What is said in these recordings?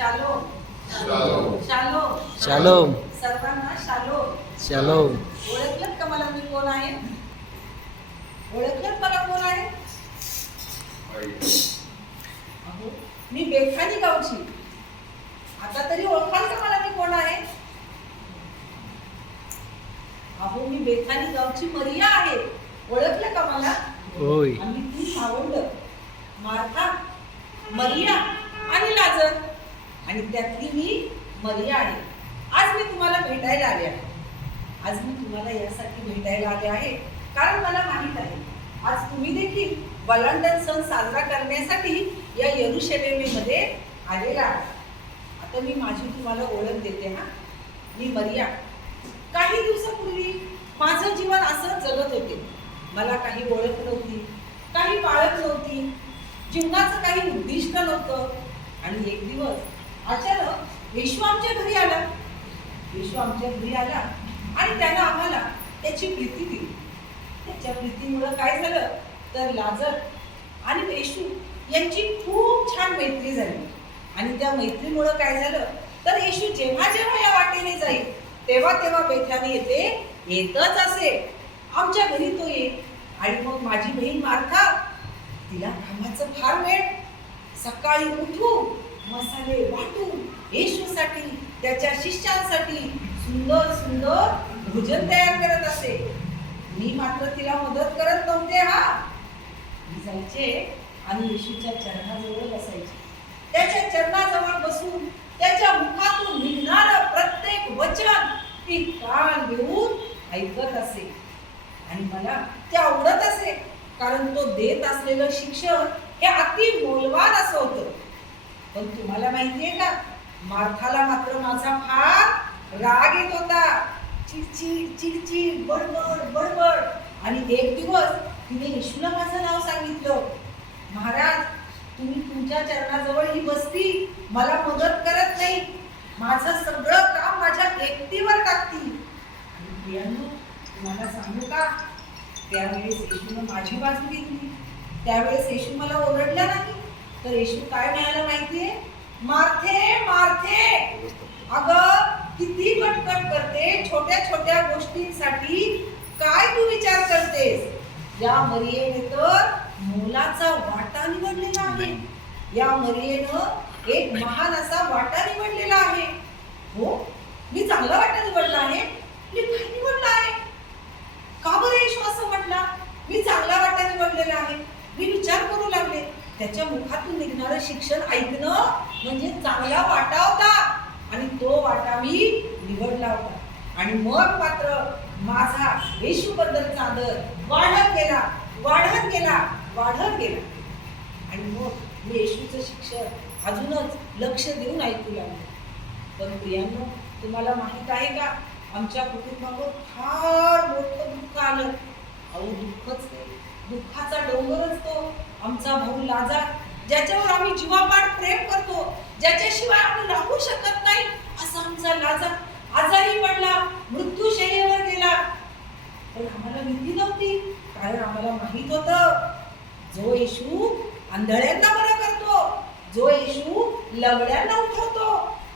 Shalom. शालोम. शालोम. शालोम. सर्वांना शालोम. शालोम. ओळखलं का मला मी कोण आहे? ओळखलं मला कोण आहे? अहो मी बेखानी गावची. आता तरी ओळखाल का मला मी कोण आहे? अहो मी बेखानी गावची मरिया आहे. ओळखलं का मला? होय. आम्ही तीन भावंड मार्था. मरिया. आणि आणि त्यातली मी मर्या आहे आज मी तुम्हाला भेटायला आले आहे. आज मी तुम्हाला यासाठी भेटायला आले आहे. कारण मला माहीत आहे आज तुम्ही देखील वलांडन सण साजरा करण्यासाठी या यरुशलेमेमध्ये आलेला आहात. आता मी माझी तुम्हाला ओळख देते हा. मी मर्या काही दिवसापूर्वी माझं जीवन असं जगत होते. मला काही ओळख नव्हती काही पाळत नव्हती. जीवनाचं काही उद्दिष्ट नव्हतं. आणि एक दिवस अचानक विश्व आमच्या घरी आला. विश्व आमच्या घरी आला आणि त्यानं आम्हाला त्याची प्रीती दिली. त्याच्या प्रीतीमुळं काय झालं? तर लाजर आणि येशू यांची खूप छान मैत्री झाली. आणि त्या मैत्रीमुळं काय झालं? तर येशू जेव्हा जेव्हा या वाटेने जाईल तेव्हा तेव्हा बेथानी येते येतच असे. आमच्या घरी तो ये. आणि मग माझी बहीण मार्था तिला कामाचं फार वेळ. सकाळी उठू मसाले वाटून येशूसाठी त्याच्या शिष्यांसाठी सुंदर सुंदर भोजन तयार करत असे. मी मात्र तिला मदत करत नव्हते हा. मी जायचे आणि येशूच्या चरणाजवळ बसायचे. त्याच्या चरणाजवळ बसून त्याच्या मुखातून निघणारं प्रत्येक वचन ती कान घेऊन ऐकत असे. आणि मला ते आवडत असे कारण तो देत असलेलं शिक्षण हे अति मौलवान असं होतं. पण तुम्हाला माहितीये का? मार्थाला मात्र माझा फार राग येत होता. चिडचिड चिडचिड बडबड बडबड. आणि एक दिवस तिने येशूला माझं नाव सांगितलं. महाराज तुम्ही तुमच्या चरणाजवळ ही बसती. मला मदत करत नाही. माझं सगळं काम माझ्या एकटीवर टाकती. आणि प्रियांनो तुम्हाला सांगू का? त्यावेळेस येशूनं माझी बाजू घेतली. त्यावेळेस येशू मला ओरडला नाही. तर येशू काय म्हणायला माहितीये? मारथे मारथे. अगं किती कटकट करते छोट्या छोट्या गोष्टींसाठी काय तू विचार करतेस? या मरियेने तर मोलाचा वाटा निवडलेला आहे. या मरियेनं एक महान असा वाटा निवडलेला आहे. हो? मी चांगला वाटा निवडला आहे? मी काय निवडला आहे. का बरं येशू असं म्हटला? मी चांगला वाटा निवडलेला आहे. मी विचार करू लागले. त्याच्या मुखातून निघणारं शिक्षण ऐकणं म्हणजे चांगला वाटा होता. आणि तो वाटा मी निवडला होता. आणि मग मात्र माझा येशू बद्दलचा आदर वाढत गेला वाढत गेला वाढत गेला. आणि मग मी येशूचं शिक्षण अजूनच लक्ष देऊन ऐकू लागलो. पण प्रियांनो तुम्हाला माहीत आहे का? आमच्या कुटुंबावर फार मोठं दुःख आलं. अहो दुःखच दुःखाचा डोंगरच तो आमचा भाऊ लाजा. ज्याच्यावर आम्ही जीवापाड प्रेम करतो ज्याच्याशिवाय आम्ही राहू शकत नाही असा आमचा लाजा. आजारी पडला मृत्यूशय्येवर गेला. पण आम्हाला भीती नव्हती कारण आम्हाला माहीत होतं जो येशू आंधळ्यांना बरं करतो जो येशू लवड्यांना उठवतो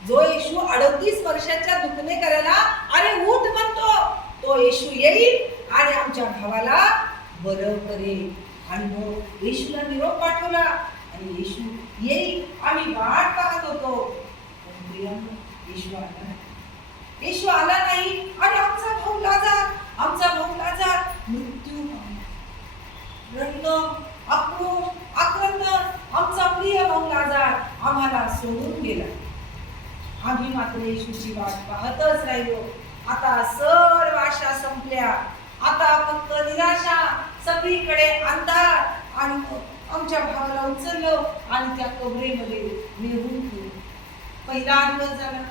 जो येशू अडतीस वर्षाच्या दुखणे करायला अरे उठ म्हणतो तो येशू येईल आणि आमच्या भावाला बरं करेल. आणि मग येशूला निरोप पाठवला. आणि येशू येईल. आम्ही वाट पाहत होतो. येशू आला नाही. येशू आला नाही. आणि आमचा भाऊ लाजा आमचा भाऊ लाजा मृत्यू रंग रडणं आक्रोश आमचा प्रिय भाऊ लाजा आम्हाला सोडून गेला. आम्ही मात्र येशूची वाट पाहतच राहिलो. आता सर्व आशा संपल्या. आता फक्त निराशा सगळीकडे अंधार आणि आमच्या भावाला उचललो आणि त्या कबरेमध्ये नेऊन ठेवलं. पहिला दिवस झाला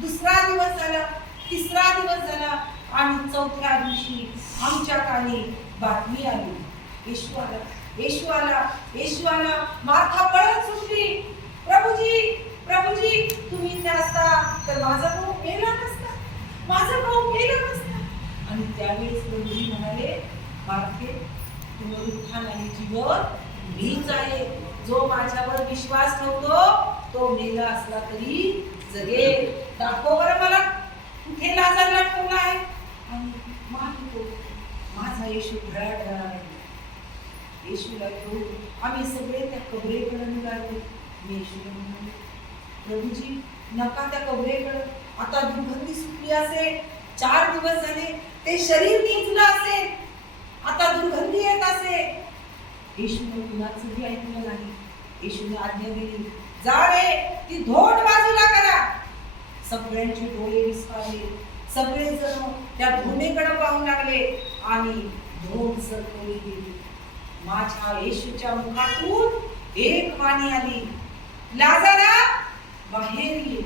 दुसरा दिवस झाला तिसरा दिवस झाला आणि चौथ्या दिवशी आमच्या कानी बातमी आली. येशू आला येशू आला येशू आला मार्था पळत सुटली. प्रभूजी प्रभूजी तुम्ही नसता तर माझा भाऊ मेला नसता. माझा भाऊ मेला नसता. आणि त्यावेळेस प्रभूजी म्हणाले मार्थे पुनरुत्थान आणि जीवन मीच आहे. जो माझ्यावर विश्वास ठेवतो तो मेला असला तरी जगेल. दाखव बरं मला कुठे लाजायला ठेवला आहे? आणि माहितो माझा येशू घळाघळा आहे. येशूला घेऊन आम्ही सगळे त्या कबरेकडे निघालो. मी येशूला म्हणाले प्रभूजी नका त्या कबरेकडे आता दुर्गंधी सुटली असेल. चार दिवस झाले ते शरीर निजलं असेल. आता दुर्गंधी येत असेल. येशूने कुणाचंही ऐकलं नाही. येशूने आज्ञा दिली जा रे ती धोड बाजूला करा. सगळ्यांचे डोळे विस्फारले सगळे जण त्या धोंडेकडे पाहू लागले आणि धोंड सरकवली गेली. माझ्या येशूच्या मुखातून एक वाणी आली लाजारा बाहेर ये.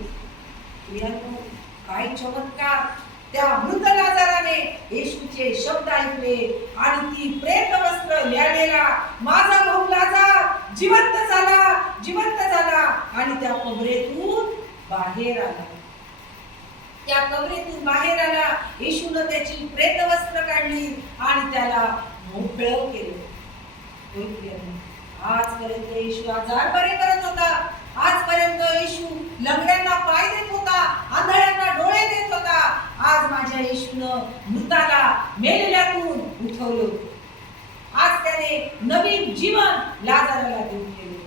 काय चमत्कार. त्या मृत लाजाराने येशूचे शब्द ऐकले आणि ती प्रेत वस्त्र लिहिलेला माझा भाऊ लाजार जिवंत झाला जिवंत झाला. आणि त्या कबरेतून बाहेर आला. त्या कबरेतून बाहेर आला येशून त्याची प्रेत वस्त्र काढली आणि त्याला मोकळं केलं. आजपर्यंत येशू आजार बरे करत होता. आजपर्यंत येशू लंगड्यांना पाय देत होता आंधळ्यांना डोळे देत होता. आज माझ्या येशूनं मृताला मेलेल्यातून उठवलं. आज त्याने नवीन जीवन लाजाराला देऊन केलं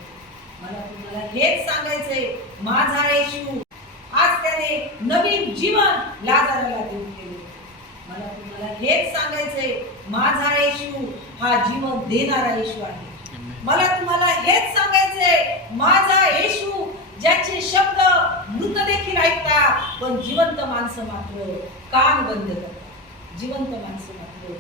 मला तुम्हाला हेच सांगायचंय माझा येशू आज त्याने नवीन जीवन लाजाराला देऊन केलं मला तुम्हाला हेच सांगायचंय माझा येशू हा जीवन देणारा येशू आहे. मला तुम्हाला हेच सांगायचंय माझा येशू ज्याचे शब्द मृत देखील ऐकतात पण जिवंत माणसं मात्र कान बंद करतात. जिवंत माणसं मात्र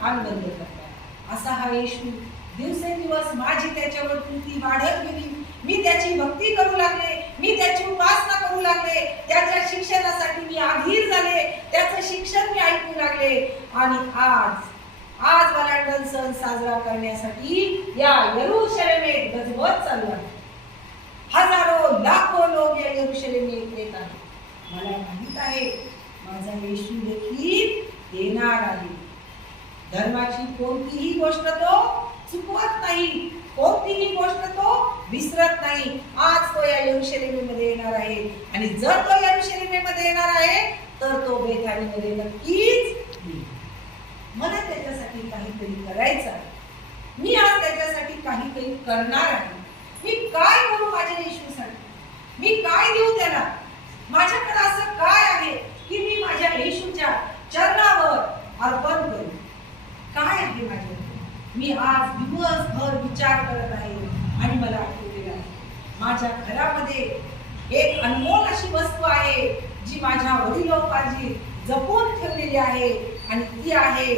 कान बंद करतात. असा हा येशू दिवसेंदिवस माझी त्याच्यावर कृती वाढत गेली. मी त्याची भक्ती करू लागले मी त्याची उपासना करू लागले त्याच्या शिक्षणासाठी मी आधीर झाले त्याचं शिक्षण मी ऐकू लागले. आणि आज आज वलांडन सण साजरा करण्यासाठी या यरुशलेमेत गजबज चालू आहे. लोक या यरुशलेमेत येत मला माहीत आहे माझा येशू देखील येणार आहे. धर्माची कोणतीही गोष्ट तो चुकवत नाही कोणतीही गोष्ट तो विसरत नाही. आज तो या यरुशलेमेमध्ये येणार आहे. आणि जर तो यरुशलेमेमध्ये येणार आहे तर तो बेथानीमध्ये नक्कीच मला त्याच्यासाठी काहीतरी करायचं आहे. मी आज त्याच्यासाठी काहीतरी करणार आहे. मी काय करू माझ्या येशूसाठी? मी काय देऊ त्याला? माझ्याकडे असं काय आहे की मी माझ्या येशूच्या चरणावर अर्पण करू? काय आहे माझ्या मी आज दिवसभर विचार करत आहे आणि मला आठवलेलं आहे. माझ्या घरामध्ये एक अनमोल अशी वस्तू आहे जी माझ्या वडिलोपार्जी जपून ठेवलेली आहे आणि ती आहे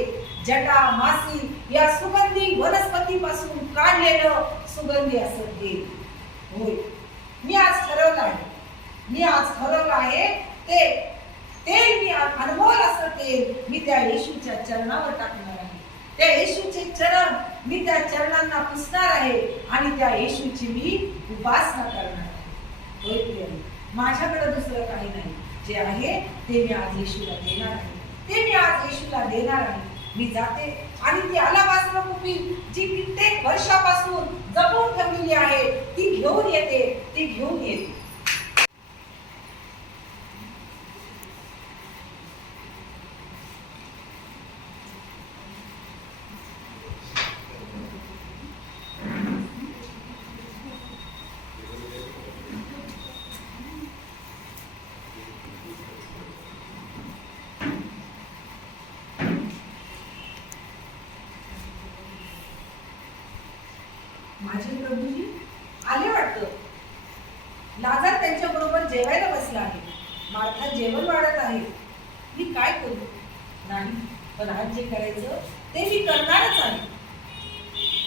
जटा मासी या सुगंधी वनस्पतीपासून काढलेलं सुगंधी असं ते होय मी आज ठरवलं आहे. मी आज ठरवलं आहे ते तेल मी अनुभवलं अनमोल असं तेल मी त्या येशूच्या चरणावर टाकणार आहे. त्या येशूचे चरण मी त्या चरणांना पुसणार आहे आणि त्या येशूची मी उपासना करणार आहे. माझ्याकडं माझ्याकडे दुसरं काही नाही. जे आहे ते मी आज येशूला देणार आहे. ते मी आज येशूला देणार आहे. मी जाते. आणि ती अलाबास्त्र कुपी जी कित्येक वर्षापासून जपून ठेवलेली आहे ती घेऊन येते ती घेऊन येते माझे प्रभूजी आले वाटतं. लाजार त्यांच्या बरोबर जेवायला बसला आहे. मार्था जेवण वाढत आहे. मी काय करू? नाही पण आज जे करायचं ते मी करणारच आहे.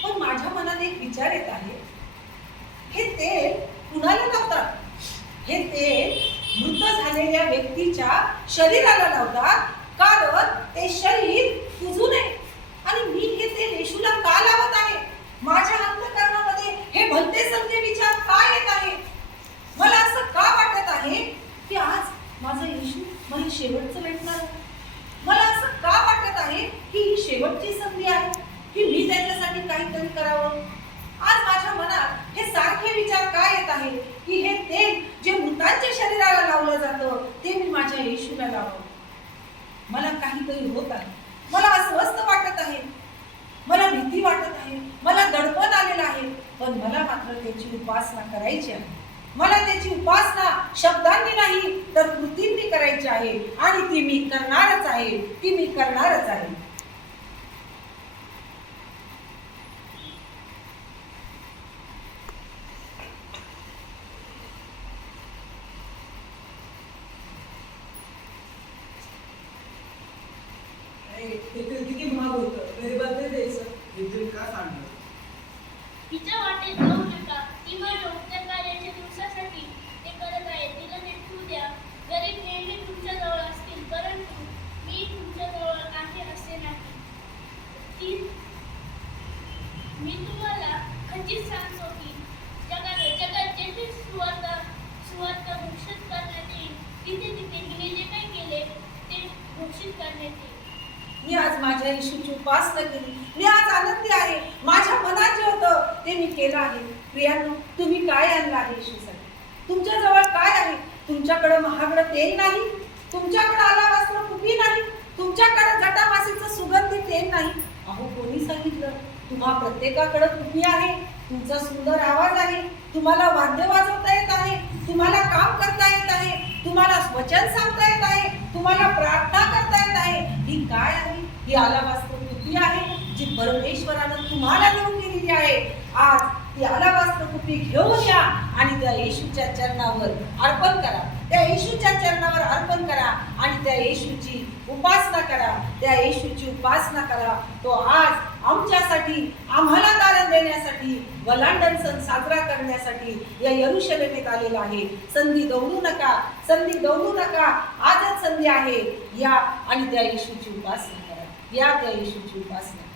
पण माझ्या मनात एक विचार येत आहे. हे तेल कुणाला लावतात? हे तेल मृत झालेल्या व्यक्तीच्या शरीराला लावतात कारण ते शरीर कुजू नये. आणि मी हे तेल येशूला का लावत आहे? माझ्या अंतकरणामध्ये भलते समजे विचार का येत आहे? मला असं का वाटत आहे की आज माझं येशू मला शेवटचं भेटणार? मला असं का वाटत आहे की ही शेवटची संधी आहे? की मी त्याच्यासाठी काहीतरी करावं? आज माझ्या मनात हे सारखे विचार का येत आहे की हे तेल जे मृतांच्या शरीराला लावलं जातं ते मी माझ्या येशूला लावावं मला काहीतरी होत आहे. मला अस्वस्थ वाटत आहे. मला भीती वाटत आहे. मला दडपण आलेलं आहे. पण मला मात्र त्याची उपासना करायची आहे. मला त्याची उपासना शब्दांनी नाही तर कृतींनी करायची आहे. आणि ती मी करणारच आहे. ती मी करणारच आहे किती महाग होतं गरिबात नाही द्यायचं हे का सांगलं तिच्या वाटेत जाऊ नका ती माझ्या उत्तर कार्याच्या दिवसासाठी ते करत आहे तिला भेटू द्या गरीब नेहमी तुमच्या जवळ असतील परंतु मी तुमच्या जवळ आहे असे नाही ती मी तुम्हाला खचित सांगतो की जगात जगात जेथे सुवार्थ सुवार्थ घोषित करण्यात येईल तिथे तिथे हिने जे काही केले ते घोषित करण्यात येईल मी आज माझ्या येशूची उपासना केली. मी आज आनंदी आहे. माझ्या मनात जे होतं ते मी केलं आहे. प्रियांनो तुम्ही काय आणलं आहे येशूसाठी? तुमच्याजवळ काय आहे? तुमच्याकडे महागडं तेल नाही. तुमच्याकडे आला वस्त्र कुपी नाही. तुमच्याकडे जटामासीचं सुगंधी तेल नाही. अहो कोणी सांगितलं? तुम्हा प्रत्येकाकडे कुपी आहे. तुमचा सुंदर आवाज आहे. तुम्हाला वाद्य वाजवता येत आहे. तुम्हाला काम करता येत आहे. तुम्हाला वचन सांगता येत आहे तुम्हाला प्रार्थना करता येत आहे. ही काय आहे? ही आलावास्तव कृती आहे जी परमेश्वरानं तुम्हाला देऊन दिलेली आहे. आज ती आलावास्तव कृती घेऊन या आणि त्या येशूच्या चरणावर अर्पण करा. त्या येशूच्या चरणावर अर्पण करा आणि त्या येशूची उपासना करा. त्या येशूची उपासना करा. तो आज आमच्यासाठी आम्हाला तारण देण्यासाठी वलांडन सण साजरा करण्यासाठी या यरुशलेमेत आलेला आहे. संधी दौडू नका संधी दौडू नका. आजच संधी आहे. या आणि त्या येशूची उपासना करा. या त्या येशूची उपासना.